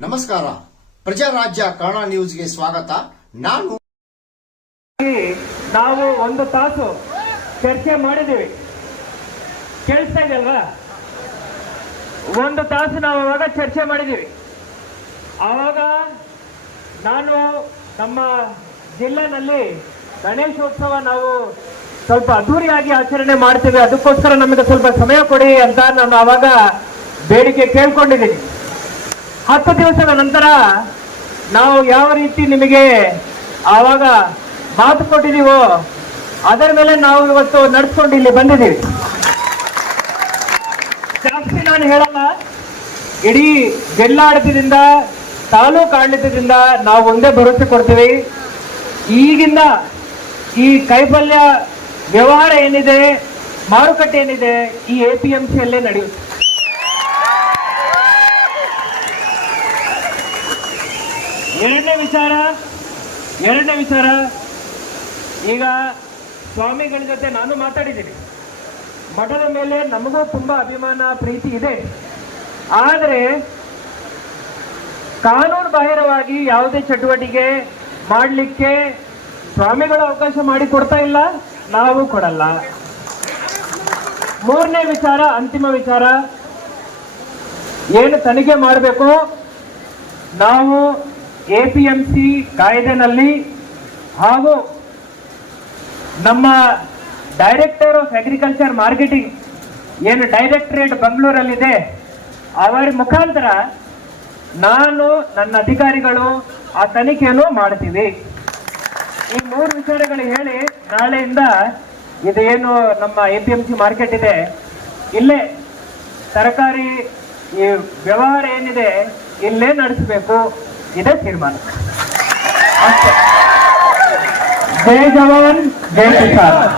ನಮಸ್ಕಾರ. ಪ್ರಜಾರಾಜ್ಯ ಕನ್ನಡ ನ್ಯೂಸ್ಗೆ ಸ್ವಾಗತ. ನಾವು ಒಂದು ತಾಸು ಚರ್ಚೆ ಮಾಡಿದ್ದೀವಿ. ಕೇಳಿಸ್ತಾ ಇದೆಯಲ್ವಾ? ಒಂದು ತಾಸು ನಾವು ಅವಾಗ ಚರ್ಚೆ ಮಾಡಿದ್ದೀವಿ. ಆವಾಗ ನಾನು ನಮ್ಮ ಜಿಲ್ಲೆನಲ್ಲಿ ಗಣೇಶೋತ್ಸವ ನಾವು ಸ್ವಲ್ಪ ಅದ್ದೂರಿಯಾಗಿ ಆಚರಣೆ ಮಾಡ್ತೀವಿ, ಅದಕ್ಕೋಸ್ಕರ ನಮಗೆ ಸ್ವಲ್ಪ ಸಮಯ ಕೊಡಿ ಅಂತ ನಾನು ಆವಾಗ ಬೇಡಿಕೆ ಕೇಳ್ಕೊಂಡಿದ್ದೀನಿ. 10 ದಿವಸದ ನಂತರ ನಾವು ಯಾವ ರೀತಿ ನಿಮಗೆ ಆವಾಗ ಮಾತು ಕೊಟ್ಟಿದ್ದೀವೋ ಅದರ ಮೇಲೆ ನಾವು ಇವತ್ತು ನಡೆಸ್ಕೊಂಡು ಇಲ್ಲಿ ಬಂದಿದ್ದೀವಿ. ಜಾಸ್ತಿ ನಾನು ಹೇಳಲ್ಲ. ಇಡೀ ಜಿಲ್ಲಾಡಳಿತದಿಂದ ತಾಲೂಕು ಆಡಳಿತದಿಂದ ನಾವು ಒಂದೇ ಭರವಸೆ ಕೊಡ್ತೀವಿ. ಈಗಿಂದ ಈ ಕೈಬಲ್ಯ ವ್ಯವಹಾರ ಏನಿದೆ, ಮಾರುಕಟ್ಟೆ ಏನಿದೆ, ಈ APMC ಯಲ್ಲೇ ನಡೆಯುತ್ತೆ. ಎರಡನೇ ವಿಚಾರ, ಈಗ ಸ್ವಾಮಿಗಳ ಜೊತೆ ನಾನು ಮಾತಾಡಿದ್ದೀನಿ. ಮಠದ ಮೇಲೆ ನಮಗೂ ತುಂಬಾ ಅಭಿಮಾನ ಪ್ರೀತಿ ಇದೆ. ಆದರೆ ಕಾನೂನು ಬಾಹಿರವಾಗಿ ಯಾವುದೇ ಚಟುವಟಿಕೆ ಮಾಡಲಿಕ್ಕೆ ಸ್ವಾಮಿಗಳು ಅವಕಾಶ ಮಾಡಿ ಕೊಡ್ತಾ ಇಲ್ಲ, ನಾವು ಕೊಡಲ್ಲ. ಮೂರನೇ ವಿಚಾರ, ಅಂತಿಮ ವಿಚಾರ, ಏನು ತನಿಖೆ ಮಾಡಬೇಕು, ನಾವು APMC ಕಾಯ್ದೆನಲ್ಲಿ ಹಾಗೂ ನಮ್ಮ ಡೈರೆಕ್ಟರ್ ಆಫ್ ಅಗ್ರಿಕಲ್ಚರ್ ಮಾರ್ಕೆಟಿಂಗ್ ಏನು ಡೈರೆಕ್ಟರೇಟ್ ಬೆಂಗಳೂರಲ್ಲಿದೆ ಅವರ ಮುಖಾಂತರ ನಾನು ನನ್ನ ಅಧಿಕಾರಿಗಳು ಆ ತನಿಖೆಯನ್ನು ಮಾಡ್ತೀವಿ. ಈ 3 ವಿಚಾರಗಳು ಹೇಳಿ ನಾಳೆಯಿಂದ ಇದೇನು ನಮ್ಮ APMC ಮಾರ್ಕೆಟ್ ಇದೆ, ಇಲ್ಲೇ ತರಕಾರಿ ಈ ವ್ಯವಹಾರ ಏನಿದೆ ಇಲ್ಲೇ ನಡೆಸಬೇಕು, ಇದೇ ತೀರ್ಮಾನ. ಜೈ ಜವಾನ್ ಜೈ ಕಿಸಾನ್.